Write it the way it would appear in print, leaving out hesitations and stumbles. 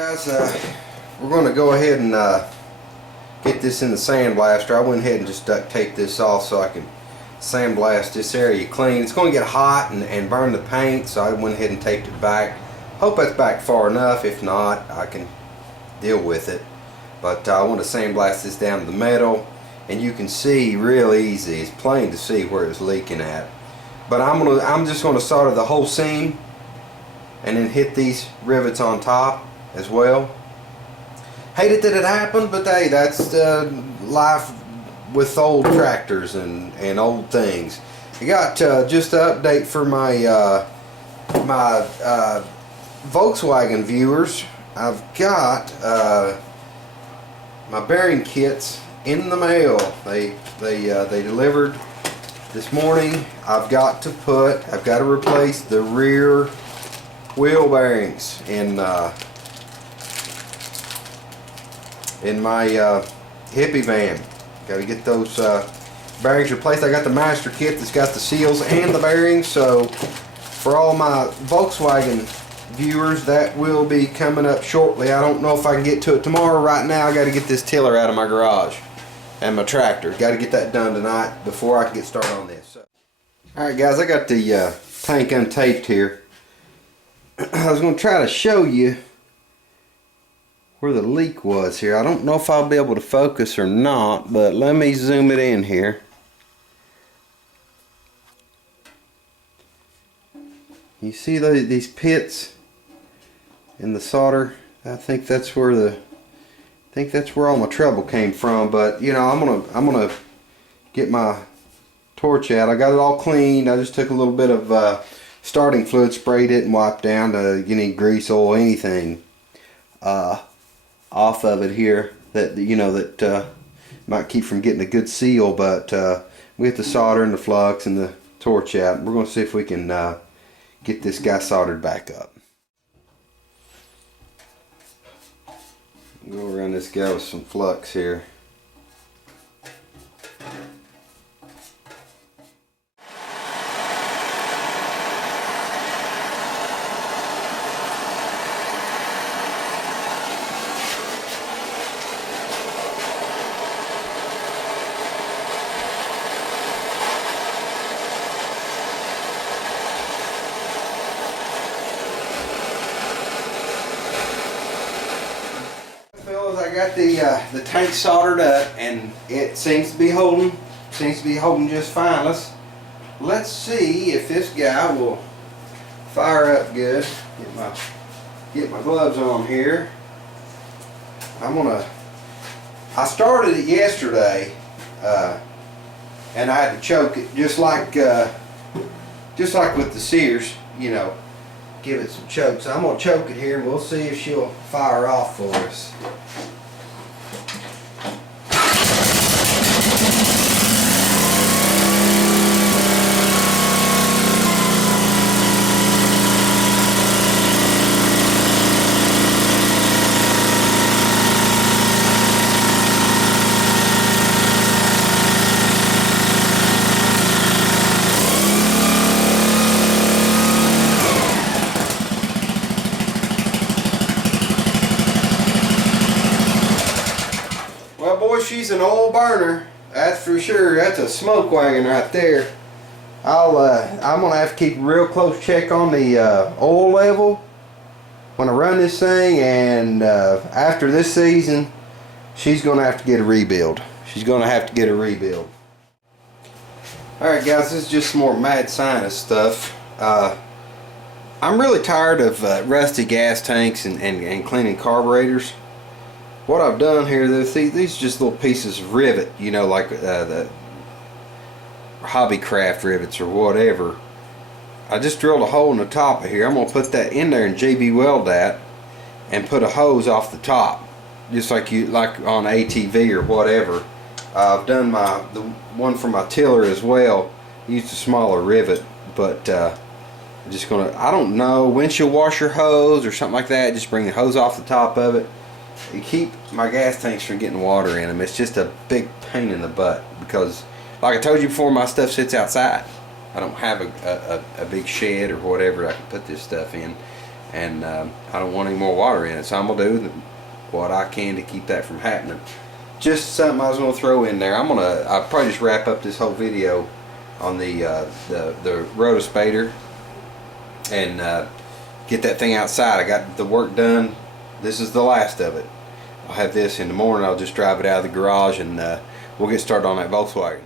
Guys, we're going to go ahead and get this in the sandblaster. I went ahead and just duct taped this off so I can sandblast this area clean. It's going to get hot and burn the paint, so I went ahead and taped it back. Hope that's back far enough. If not, I can deal with it. But I want to sandblast this down to the metal, and you can see real easy. It's plain to see where it's leaking at. But I'm just going to solder the whole seam and then hit these rivets on top as well. Hate it that it happened, but hey, that's life with old tractors and old things. I got just an update for my my Volkswagen viewers. I've got my bearing kits in the mail. They delivered this morning. I've got to replace the rear wheel bearings in my hippie van. Got to get those bearings replaced. I got the master kit that's got the seals and the bearings, so for all my Volkswagen viewers, that will be coming up shortly. I don't know if I can get to it tomorrow. Right now I got to get this tiller out of my garage and my tractor. Got to get that done tonight before I can get started on this. Alright guys, I got the tank untaped here. I was going to try to show you where the leak was here. I don't know if I'll be able to focus or not, but let me zoom it in here. You see these pits in the solder? I think that's where all my trouble came from. But you know, I'm gonna get my torch out. I got it all cleaned. I just took a little bit of starting fluid, sprayed it and wiped down to get any grease, oil, anything off of it here that might keep from getting a good seal. But we get the solder and the flux and the torch out. We're going to see if we can get this guy soldered back up. Go around this guy with some flux here. I got the tank soldered up and it seems to be holding just fine. Let's see if this guy will fire up good. Get my gloves on here. I started it yesterday and I had to choke it just like with the Sears, you know, give it some choke. So I'm gonna choke it here and we'll see if she'll fire off for us. Well, boy, she's an oil burner, that's for sure. That's a smoke wagon right there. I'm gonna have to keep a real close check on the oil level when I run this thing, and after this season, she's gonna have to get a rebuild. Alright guys, this is just some more mad scientist stuff. I'm really tired of rusty gas tanks and cleaning carburetors. What I've done here, these are just little pieces of rivet, you know, like the Hobbycraft rivets or whatever. I just drilled a hole in the top of here. I'm going to put that in there and JB weld that and put a hose off the top, just like on ATV or whatever. I've done the one for my tiller as well. Used a smaller rivet, but I'm just gonna, I don't know, windshield washer hose or something like that. Just bring the hose off the top of it. You keep my gas tanks from getting water in them. It's just a big pain in the butt because, like I told you before, my stuff sits outside. I don't have a big shed or whatever I can put this stuff in. and I don't want any more water in it, so I'm gonna do what I can to keep that from happening. Just something I was gonna throw in there. I'll probably just wrap up this whole video on the Roto-Spader and get that thing outside. I got the work done. This is the last of it. I'll have this in the morning. I'll just drive it out of the garage and we'll get started on that Volkswagen.